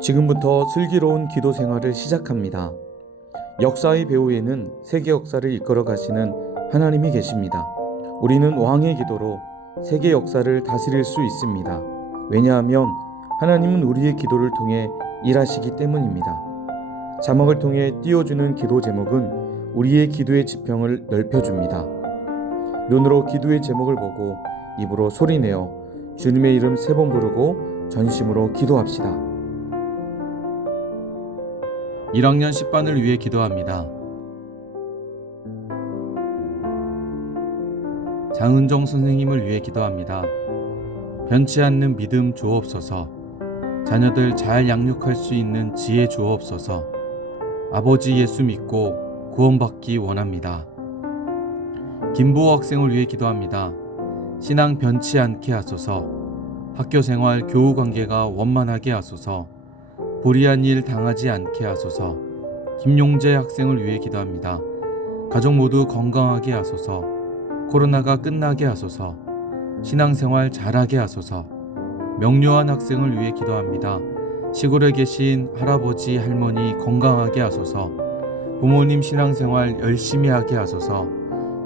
지금부터 슬기로운 기도 생활을 시작합니다. 역사의 배후에는 세계 역사를 이끌어 가시는 하나님이 계십니다. 우리는 왕의 기도로 세계 역사를 다스릴 수 있습니다. 왜냐하면 하나님은 우리의 기도를 통해 일하시기 때문입니다. 자막을 통해 띄워주는 기도 제목은 우리의 기도의 지평을 넓혀줍니다. 눈으로 기도의 제목을 보고 입으로 소리내어 주님의 이름 3번 부르고 전심으로 기도합시다. 1학년 10반을 위해 기도합니다. 장은정 선생님을 위해 기도합니다. 변치 않는 믿음 주옵소서. 자녀들 잘 양육할 수 있는 지혜 주옵소서. 아버지 예수 믿고 구원받기 원합니다. 김보호 학생을 위해 기도합니다. 신앙 변치 않게 하소서. 학교생활 교우 관계가 원만하게 하소서. 불의한 일 당하지 않게 하소서. 김용재 학생을 위해 기도합니다. 가족 모두 건강하게 하소서. 코로나가 끝나게 하소서. 신앙생활 잘하게 하소서. 명료한 학생을 위해 기도합니다. 시골에 계신 할아버지 할머니 건강하게 하소서. 부모님 신앙생활 열심히 하게 하소서.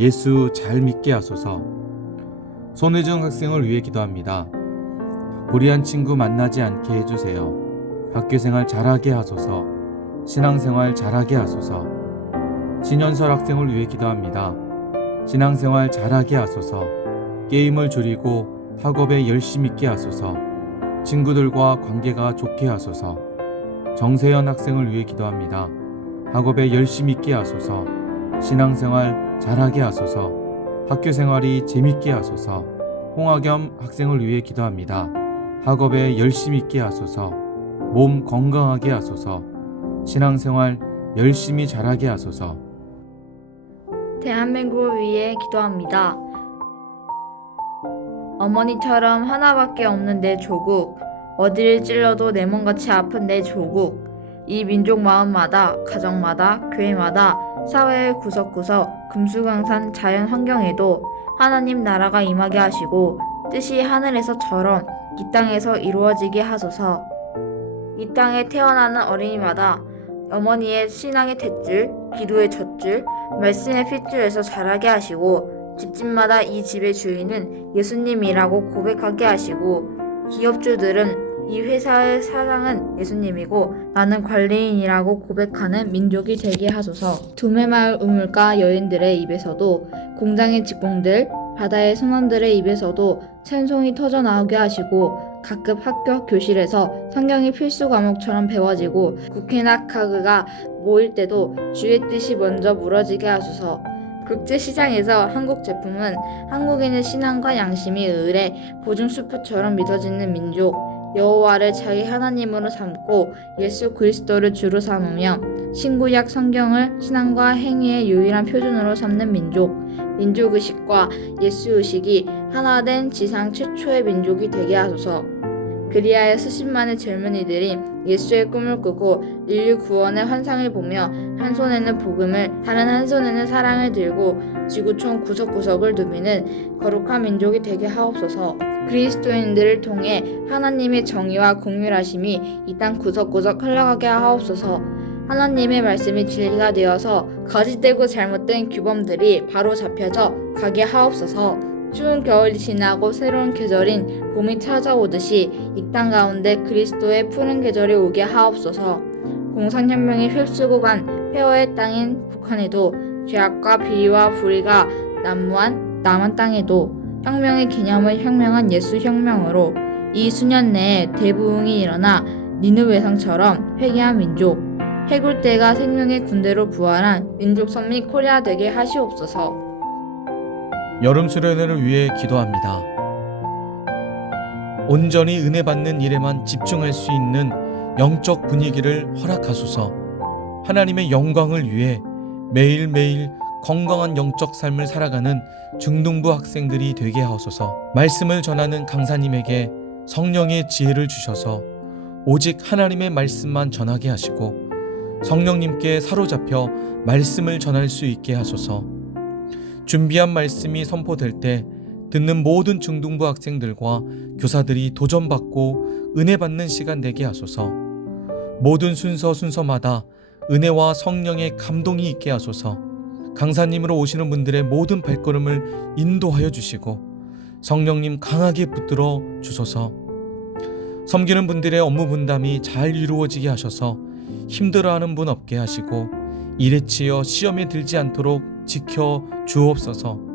예수 잘 믿게 하소서. 손혜정 학생을 위해 기도합니다. 불의한 친구 만나지 않게 해주세요. 학교생활 잘하게 하소서. 신앙생활 잘하게 하소서. 신현설 학생을 위해 기도합니다. 신앙생활 잘하게 하소서. 게임을 줄이고 학업에 열심 있게 하소서. 친구들과 관계가 좋게 하소서. 정세현 학생을 위해 기도합니다. 학업에 열심 있게 하소서. 신앙생활 잘하게 하소서. 학교생활이 재밌게 하소서. 홍학염 학생을 위해 기도합니다. 학업에 열심 있게 하소서. 몸 건강하게 하소서. 신앙생활 열심히 잘하게 하소서. 대한민국을 위해 기도합니다. 어머니처럼 하나밖에 없는 내 조국, 어디를 찔러도 내 몸같이 아픈 내 조국, 이 민족 마음마다, 가정마다, 교회마다, 사회의 구석구석, 금수강산 자연 환경에도 하나님 나라가 임하게 하시고 뜻이 하늘에서처럼 이 땅에서 이루어지게 하소서. 이 땅에 태어나는 어린이마다 어머니의 신앙의 탯줄, 기도의 젖줄, 말씀의 핏줄에서 자라게 하시고 집집마다 이 집의 주인은 예수님이라고 고백하게 하시고 기업주들은 이 회사의 사장은 예수님이고 나는 관리인이라고 고백하는 민족이 되게 하소서. 두메마을 우물가 여인들의 입에서도 공장의 직공들, 바다의 선원들의 입에서도 찬송이 터져나오게 하시고 각급 학교 교실에서 성경이 필수 과목처럼 배워지고 국회나 카그가 모일 때도 주의 뜻이 먼저 물어지게 하소서. 국제시장에서 한국 제품은 한국인의 신앙과 양심이 을의 보증수표처럼 믿어지는 민족, 여호와를 자기 하나님으로 삼고 예수 그리스도를 주로 삼으며 신구약 성경을 신앙과 행위의 유일한 표준으로 삼는 민족, 민족의식과 예수의식이 하나 된 지상 최초의 민족이 되게 하소서. 그리하여 수십만의 젊은이들이 예수의 꿈을 꾸고 인류 구원의 환상을 보며 한 손에는 복음을 다른 한 손에는 사랑을 들고 지구촌 구석구석을 누비는 거룩한 민족이 되게 하옵소서. 그리스도인들을 통해 하나님의 정의와 공률하심이 이 땅 구석구석 흘러가게 하옵소서. 하나님의 말씀이 진리가 되어서 거짓되고 잘못된 규범들이 바로 잡혀져 가게 하옵소서. 추운 겨울이 지나고 새로운 계절인 봄이 찾아오듯이 이 땅 가운데 그리스도의 푸른 계절이 오게 하옵소서. 공산혁명이 휩쓸고 간 폐허의 땅인 북한에도 죄악과 비리와 불의가 난무한 남한 땅에도 혁명의 개념을 혁명한 예수 혁명으로 이 수년 내에 대부흥이 일어나 니느웨성처럼 회개한 민족, 해굴대가 생명의 군대로 부활한 민족 선민 코리아 되게 하시옵소서. 여름 수련회를 위해 기도합니다. 온전히 은혜 받는 일에만 집중할 수 있는 영적 분위기를 허락하소서. 하나님의 영광을 위해 매일매일 건강한 영적 삶을 살아가는 중등부 학생들이 되게 하소서. 말씀을 전하는 강사님에게 성령의 지혜를 주셔서 오직 하나님의 말씀만 전하게 하시고 성령님께 사로잡혀 말씀을 전할 수 있게 하소서. 준비한 말씀이 선포될 때 듣는 모든 중등부 학생들과 교사들이 도전받고 은혜 받는 시간 되게 하소서. 모든 순서마다 은혜와 성령의 감동이 있게 하소서. 강사님으로 오시는 분들의 모든 발걸음을 인도하여 주시고 성령님 강하게 붙들어 주소서. 섬기는 분들의 업무 분담이 잘 이루어지게 하셔서 힘들어하는 분 없게 하시고 일에 치여 시험에 들지 않도록 지켜 주옵소서.